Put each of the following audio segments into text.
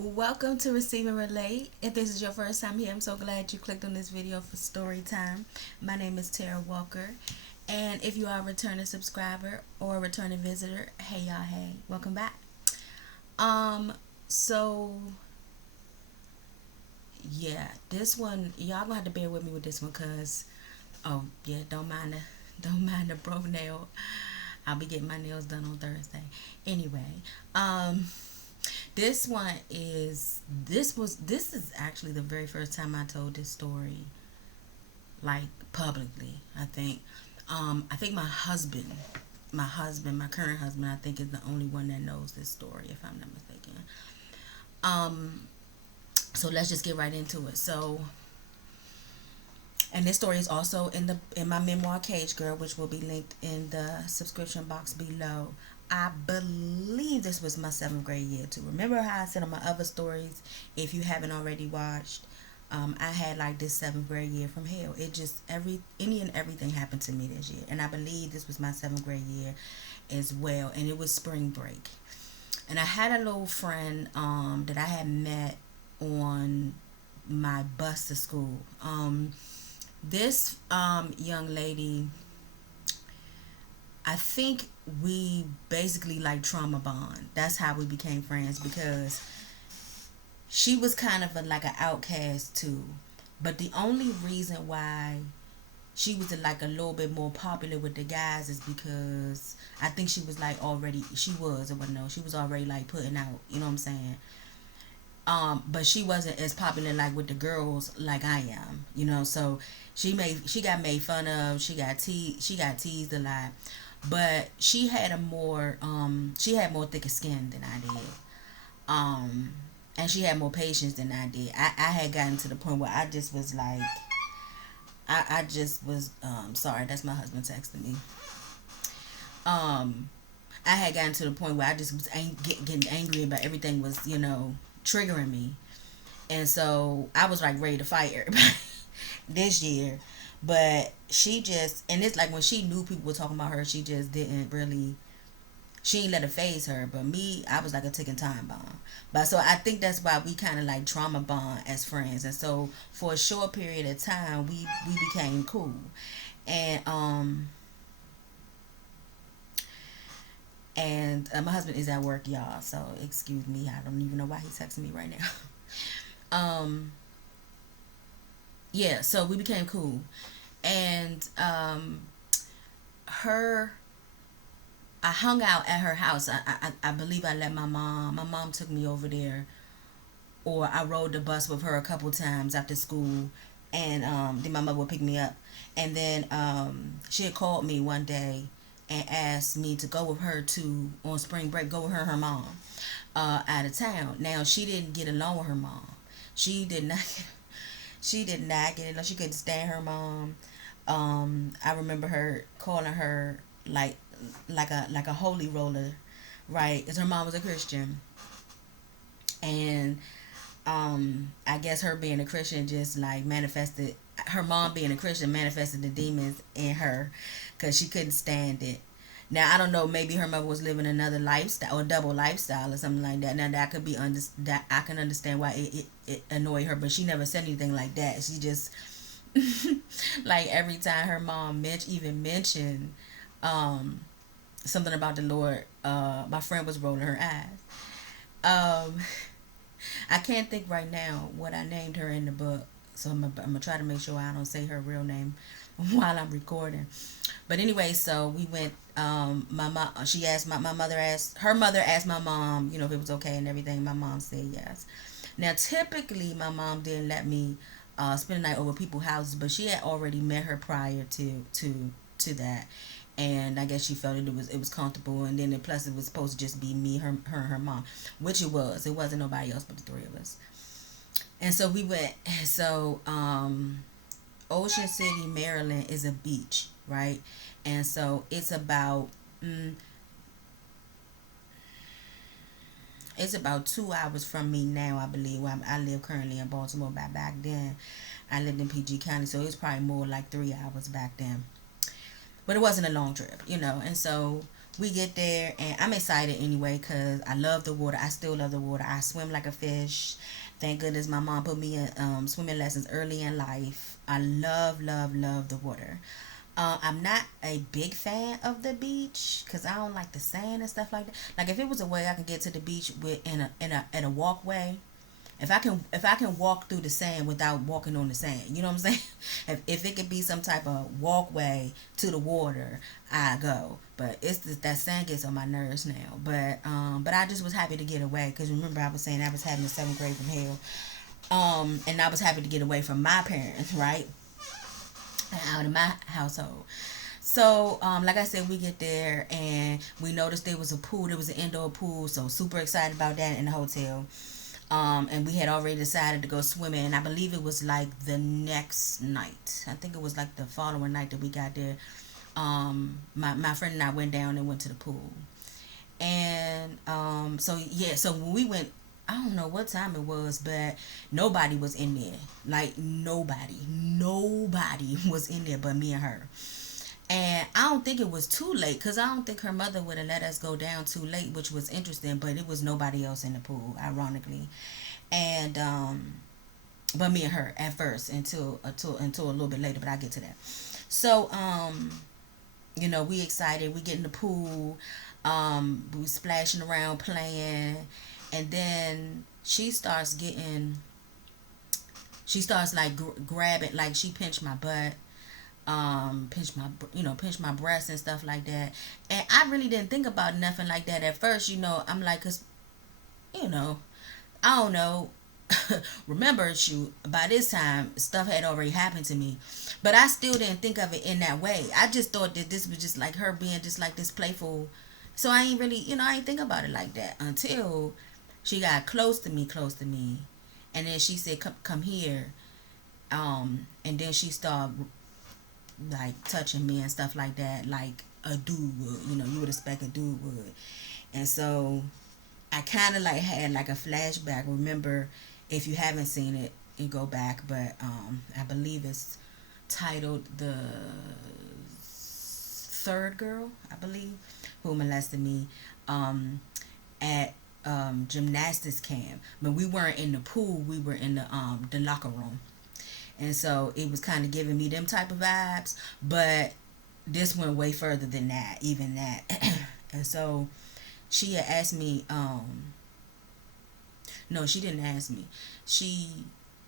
Welcome to Receive and Relate. If this is your first time here, I'm so glad you clicked on this video for story time. My name is Tara Walker, and if you are a returning subscriber or a returning visitor, hey y'all, hey, welcome back. Um, so yeah, this one y'all gonna have to bear with me with this one, cause oh yeah, don't mind the broke nail. I'll be getting my nails done on Thursday. Anyway, um, this is actually the very first time I told this story, like, publicly. I think my current husband, I think, is the only one that knows this story, if I'm not mistaken. Um, so let's just get right into it. So, and this story is also in my memoir, Cage Girl, which will be linked in the subscription box below. I believe this was my seventh grade year too. Remember how I said on my other stories, if you haven't already watched, I had like this seventh grade year from hell. It just any and everything happened to me this year, and I believe this was my seventh grade year as well. And it was spring break, and I had a little friend that I had met on my bus to school. This young lady, I think we basically like trauma bond. That's how we became friends, because she was kind of like an outcast too. But the only reason why she was like a little bit more popular with the guys is because I think she was like already she was or what no she was already like putting out, you know what I'm saying. But she wasn't as popular like with the girls like I am, you know. So she got made fun of. She got teased a lot, but she had more thicker skin than I did. Um, and she had more patience than I did. I had gotten to the point where I just was like, I just was sorry, that's my husband texting me. Um, I had gotten to the point where I just was getting angry about everything was, triggering me. And so I was like ready to fight her this year. But she just, and it's like when she knew people were talking about her, she just didn't really, she ain't let it phase her. But me, I was like a ticking time bomb. But so I think that's why we kind of like trauma bond as friends. And so for a short period of time, we became cool. And my husband is at work, y'all. So excuse me. I don't even know why he's texting me right now. um, yeah. So we became cool, and her. I hung out at her house. I believe I let my mom. My mom took me over there, or I rode the bus with her a couple times after school, and then my mother would pick me up, and then she had called me one day and asked me to go with her to on spring break. Go with her and her mom out of town. Now she didn't get along with her mom. She did not. She did not get along. She couldn't stand her mom. I remember her calling her like a holy roller, right? Because her mom was a Christian, and I guess her being a Christian just like manifested, her mom being a Christian manifested the demons in her, because she couldn't stand it. Now I don't know, maybe her mother was living another lifestyle or double lifestyle or something like that. Now that could be that I can understand why it annoyed her, but she never said anything like that. She just like every time her mom even mentioned um something about the Lord, my friend was rolling her eyes. Um, I can't think right now what I named her in the book, so I'm gonna try to make sure I don't say her real name while I'm recording. But anyway, so we went. My mom, she asked my mother asked her mother asked my mom, if it was okay and everything. My mom said yes. Now, typically, my mom didn't let me spend the night over people's houses, but she had already met her prior to that, and I guess she felt it was comfortable. And then plus it was supposed to just be me, her, and her mom, which it was. It wasn't nobody else but the three of us. And so we went. So Ocean City, Maryland, is a beach, right? And so it's about 2 hours from me now, I believe. I live currently in Baltimore, but back then I lived in PG County, so it was probably more like 3 hours back then. But it wasn't a long trip. And so we get there, and I'm excited anyway because I love the water. I still love the water. I swim like a fish. Thank goodness my mom put me in swimming lessons early in life. I love, love, love the water. I'm not a big fan of the beach because I don't like the sand and stuff like that. Like if it was a way I can get to the beach with in a walkway, if I can walk through the sand without walking on the sand, you know what I'm saying? If it could be some type of walkway to the water, I go. But it's that sand gets on my nerves now. But I just was happy to get away because remember I was saying I was having the seventh grade from hell. And I was happy to get away from my parents, right? Out of my household. So, like I said, we get there and we noticed there was a pool. There was an indoor pool, so super excited about that in the hotel. And we had already decided to go swimming, and I believe it was like the next night. I think it was like the following night that we got there. My friend and I went down and went to the pool, and so yeah, so when we went, I don't know what time it was, but nobody was in there. Like nobody was in there but me and her. And I don't think it was too late because I don't think her mother would have let us go down too late, which was interesting. But it was nobody else in the pool, ironically, and but me and her at first until a little bit later. But I get to that. So we excited. We get in the pool. We splashing around playing, and then she starts like grabbing, like she pinched my butt, pinch my breast and stuff like that. And I really didn't think about nothing like that at first. I'm like, cause you know, I don't know. Remember, shoot, by this time stuff had already happened to me, but I still didn't think of it in that way. I just thought that this was just like her being just like this playful. So I ain't really, I ain't think about it like that until she got close to me, and then she said, come here," and then she started like touching me and stuff like that, like a dude would. You would expect a dude would. And so I kind of like had like a flashback. Remember, if you haven't seen it, you go back. But I believe it's titled "The Third Girl," I believe, who molested me at gymnastics camp. But we weren't in the pool. We were in the locker room. And so it was kind of giving me them type of vibes, but this went way further than that, even that. And so she had asked me, no, she didn't ask me. She,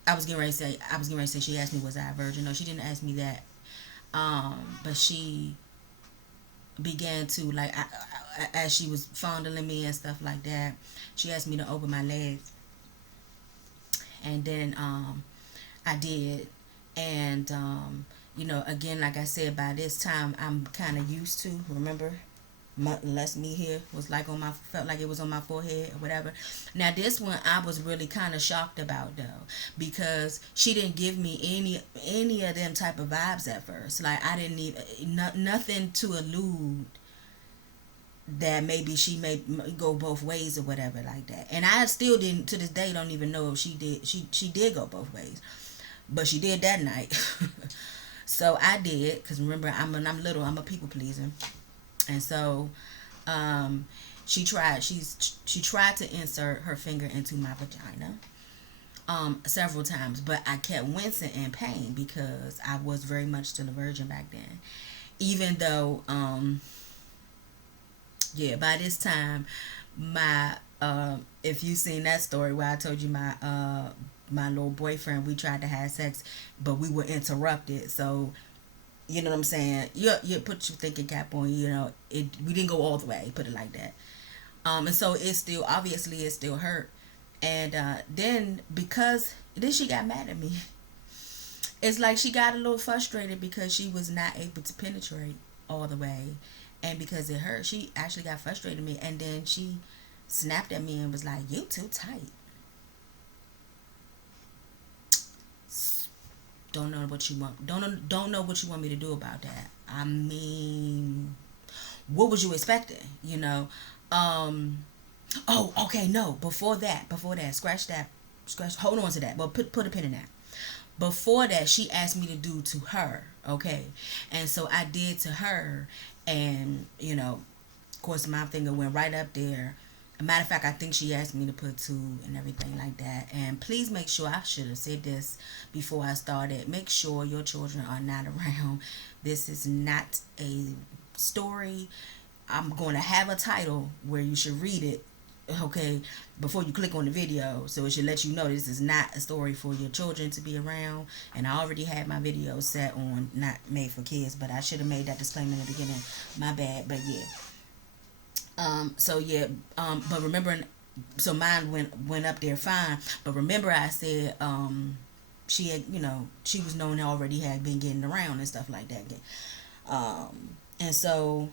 I was getting ready to say she asked me was I a virgin. No, she didn't ask me that. But she began to like, as she was fondling me and stuff like that, she asked me to open my legs, and then I did. And again, like I said, by this time I'm kind of used to. Remember, less me here was like felt like it was on my forehead or whatever. Now this one I was really kind of shocked about though, because she didn't give me any of them type of vibes at first. Like I didn't even nothing to allude that maybe she may go both ways or whatever like that. And I still didn't, to this day, don't even know if she did. She did go both ways, but she did that night. So I did, because remember, I'm little. I'm a people pleaser. And so she tried to insert her finger into my vagina several times, but I kept wincing in pain because I was very much still a virgin back then. Even though yeah, by this time my if you seen that story where I told you my little boyfriend, we tried to have sex but we were interrupted. So you know what I'm saying, you put your thinking cap on. We didn't go all the way, put it like that. And so it still, obviously it still hurt. And then she got mad at me. It's like she got a little frustrated because she was not able to penetrate all the way, and because it hurt, she actually got frustrated with me. And then she snapped at me and was like, "You too tight." Don't know what you want. Don't know what you want me to do about that. I mean, what was you expecting? Oh, okay, no. Before that, scratch that, scratch. Hold on to that. But put a pin in that. Before that, she asked me to do to her. Okay, and so I did to her, and Of course, my finger went right up there. A matter of fact, I think she asked me to put two and everything like that. And please make sure, I should have said this before I started, make sure your children are not around. This is not a story. I'm going to have a title where you should read it, okay, before you click on the video. So it should let you know this is not a story for your children to be around. And I already had my video set on not made for kids, but I should have made that disclaimer in the beginning. My bad, but yeah. So yeah, but remember, so mine went up there fine. But remember, I said, she had, she was known already had been getting around and stuff like that. And so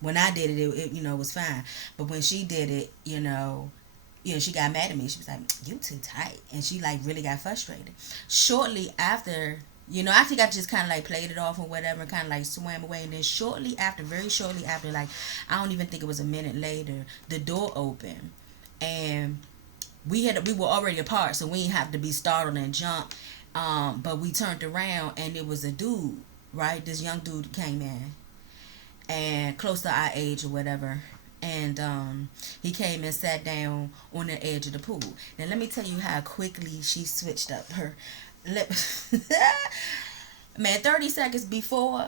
when I did it, it was fine. But when she did it, she got mad at me. She was like, "You too tight," and she like really got frustrated. Shortly after, I think I just kind of like played it off or whatever, and kind of like swam away. And then shortly after, very shortly after, like I don't even think it was a minute later, the door opened, and we were already apart, so we didn't have to be startled and jump. But we turned around and it was a dude, right? This young dude came in, and close to our age or whatever. And he came and sat down on the edge of the pool. Now let me tell you how quickly she switched up her lip. Man, 30 seconds before,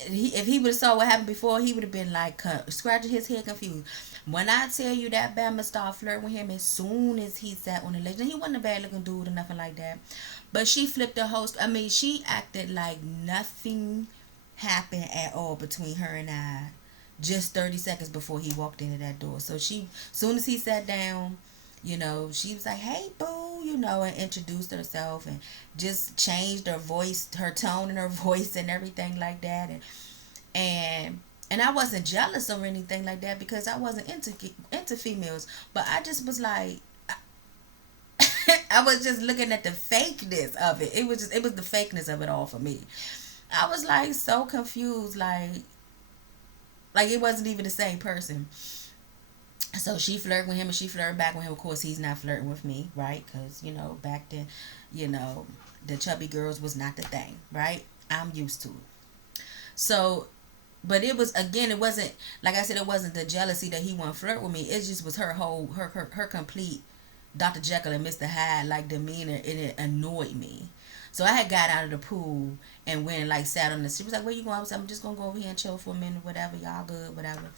if he would have saw what happened before, he would have been like scratching his head confused. When I tell you that Bama started flirting with him as soon as he sat on the ledge, and he wasn't a bad looking dude or nothing like that, but she flipped the host. I mean, she acted like nothing happened at all between her and I, just 30 seconds before he walked into that door. So she, soon as he sat down, she was like, "Hey, boo," and introduced herself and just changed her voice, her tone and her voice and everything like that. And I wasn't jealous or anything like that because I wasn't into females, but I just was like, I was just looking at the fakeness of it. It was the fakeness of it all for me. I was like so confused, like it wasn't even the same person. So she flirted with him and she flirted back with him. Of course, he's not flirting with me, right? Because, back then, the chubby girls was not the thing, right? I'm used to it. So, but it was, again, it wasn't, like I said, it wasn't the jealousy that he wouldn't flirt with me. It just was her complete Dr. Jekyll and Mr. Hyde, like, demeanor, and it annoyed me. So I had got out of the pool and went and, like, sat on the, she was like, "Where you going?" I was like, "I'm just going to go over here and chill for a minute, whatever, y'all good, whatever."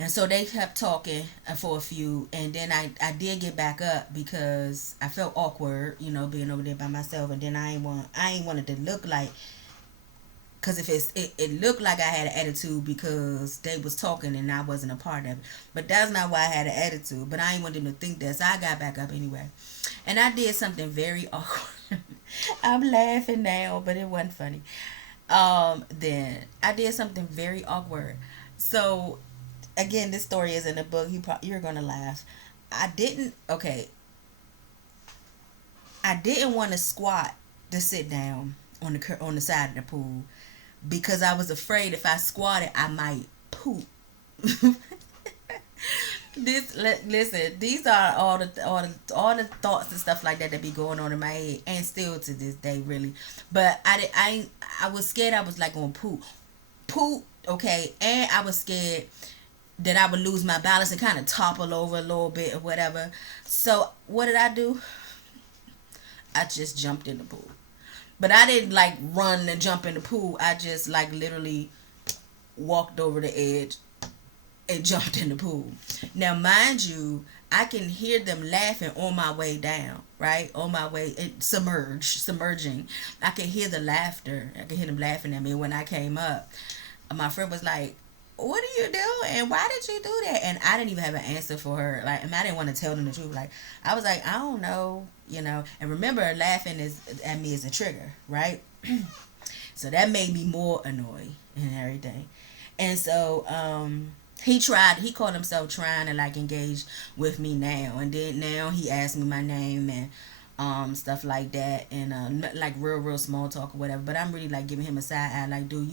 And so they kept talking for a few, and then I did get back up because I felt awkward, being over there by myself, and then I ain't wanted to look like, because if it looked like I had an attitude because they was talking and I wasn't a part of it, but that's not why I had an attitude. But I ain't want them to think that, so I got back up anyway, and I did something very awkward. I'm laughing now, but it wasn't funny. Then I did something very awkward. So again, this story is in the book. You're gonna laugh. I didn't. Okay. I didn't want to squat to sit down on the side of the pool because I was afraid if I squatted, I might poop. Listen. These are all the thoughts and stuff like that be going on in my head, and still to this day, really. But I was scared. I was like on poop. Okay, and I was scared that I would lose my balance and kind of topple over a little bit or whatever. So what did I do? I just jumped in the pool. But I didn't like run and jump in the pool. I just like literally walked over the edge and jumped in the pool. Now, mind you, I can hear them laughing on my way down, right? On my way, submerging. I can hear the laughter. I can hear them laughing at me. When I came up, my friend was like, "What are you doing? And why did you do that?" And I didn't even have an answer for her. Like, and I didn't want to tell them the truth. Like, I was like, "I don't know, And remember, laughing at me is a trigger, right? So that made me more annoyed and everything. And so, he called himself trying to like engage with me now. And then now he asked me my name and stuff like that, and like real small talk or whatever. But I'm really like giving him a side eye, like, "Dude,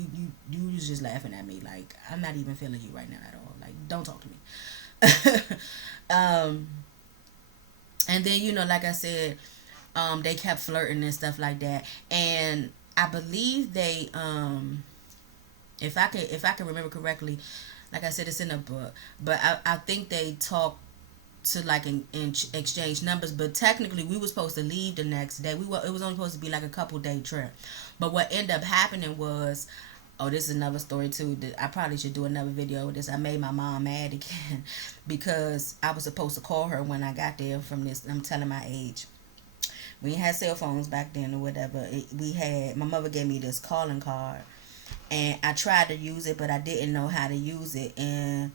you was just laughing at me. Like, I'm not even feeling you right now at all. Like, don't talk to me." And then like I said, they kept flirting and stuff like that, and I believe they If I can remember correctly, like I said, it's in a book. But I think they talk to like exchange numbers, but technically we were supposed to leave the next day. It was only supposed to be like a couple day trip, but what ended up happening was, oh, this is another story too. That I probably should do another video with this. I made my mom mad again because I was supposed to call her when I got there from this. I'm telling my age. We had cell phones back then or whatever. We had, my mother gave me this calling card, and I tried to use it, but I didn't know how to use it, and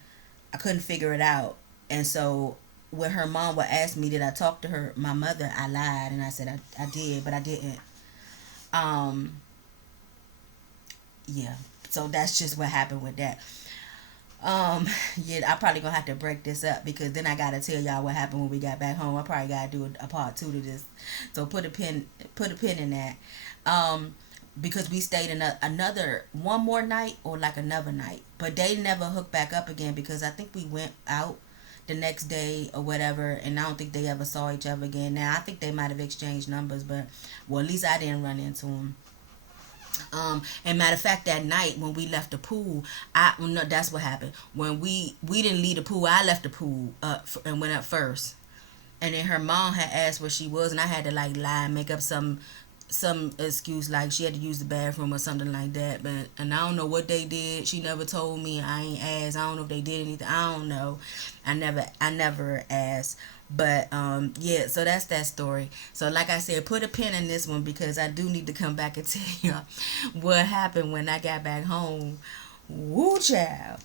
I couldn't figure it out. And so when her mom would ask me, did I talk to her, my mother, I lied and I said I did, but I didn't. Um, yeah. So that's just what happened with that. Um, yeah, I probably gonna have to break this up because then I gotta tell y'all what happened when we got back home. I probably gotta do a part two to this. So put a pin in that. Um, because we stayed in another one more night or like another night, but they never hooked back up again because I think we went out the next day or whatever, and I don't think they ever saw each other again. Now I think they might have exchanged numbers, but well, at least I didn't run into them. And matter of fact, that night when we left the pool, I well, no, that's what happened. When we didn't leave the pool, I left the pool up and went up first. And then her mom had asked where she was, and I had to like lie and make up some excuse like she had to use the bathroom or something like that. But and I don't know what they did. She never told me. I ain't asked. I don't know if they did anything. I don't know. I never asked. But yeah, so that's that story. So like I said, put a pin in this one because I do need to come back and tell y'all what happened when I got back home. Woo child.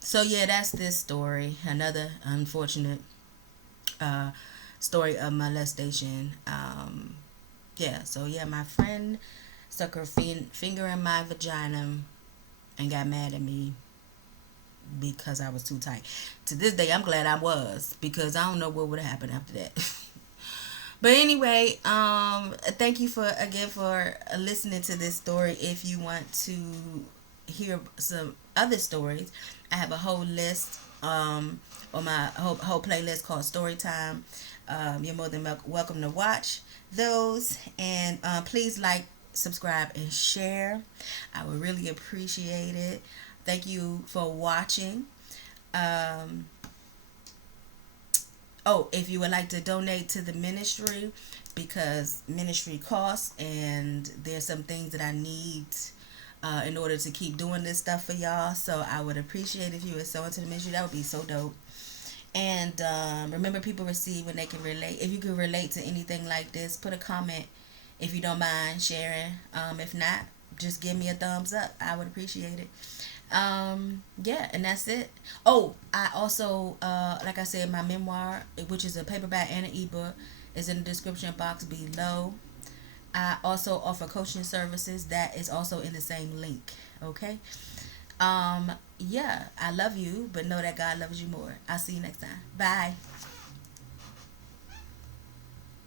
So yeah, that's this story. Another unfortunate uh story of molestation. Yeah, so yeah, my friend stuck her finger in my vagina and got mad at me because I was too tight. To this day, I'm glad I was because I don't know what would have happened after that. But anyway, thank you for again for listening to this story. If you want to hear some other stories, I have a whole list on my whole playlist called Story Time. You're more than welcome to watch those, and please like, subscribe, and share. I would really appreciate it. Thank you for watching. Um, oh, if you would like to donate to the ministry, because ministry costs, and there's some things that I need in order to keep doing this stuff for y'all. So I would appreciate if you would sow into the ministry. That would be so dope. And remember, people receive when they can relate. If you can relate to anything like this, put a comment if you don't mind sharing. If not, just give me a thumbs up. I would appreciate it. Yeah, and that's it. Oh, I also, like I said, my memoir, which is a paperback and an ebook, is in the description box below. I also offer coaching services. That is also in the same link. Okay. Yeah, I love you, but know that God loves you more. I'll see you next time. Bye.